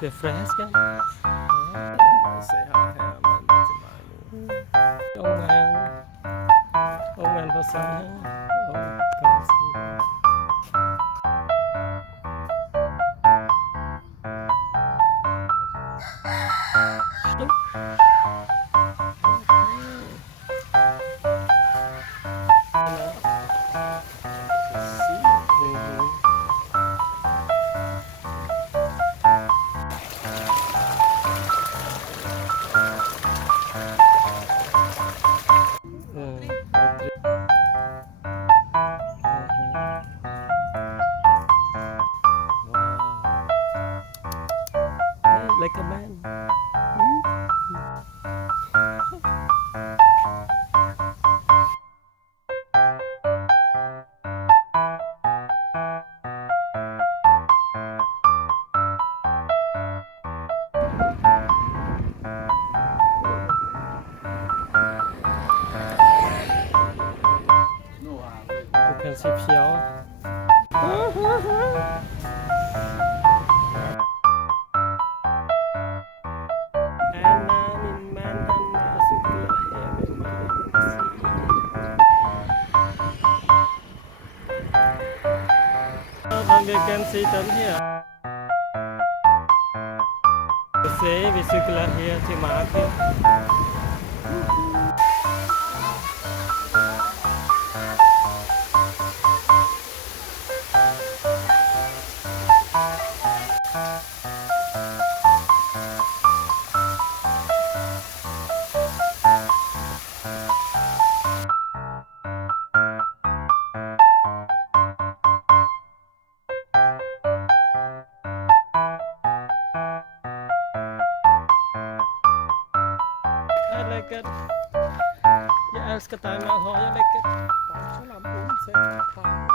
The fresh kan? Say hi här men det är mine. Ông man for sun ha. Ông comes. Like a man. You can see Pio. We can see them here. You see, we circle here to market. I like it. Jag älskar Thailand, jag like it. Bara köra en bom, säg fan.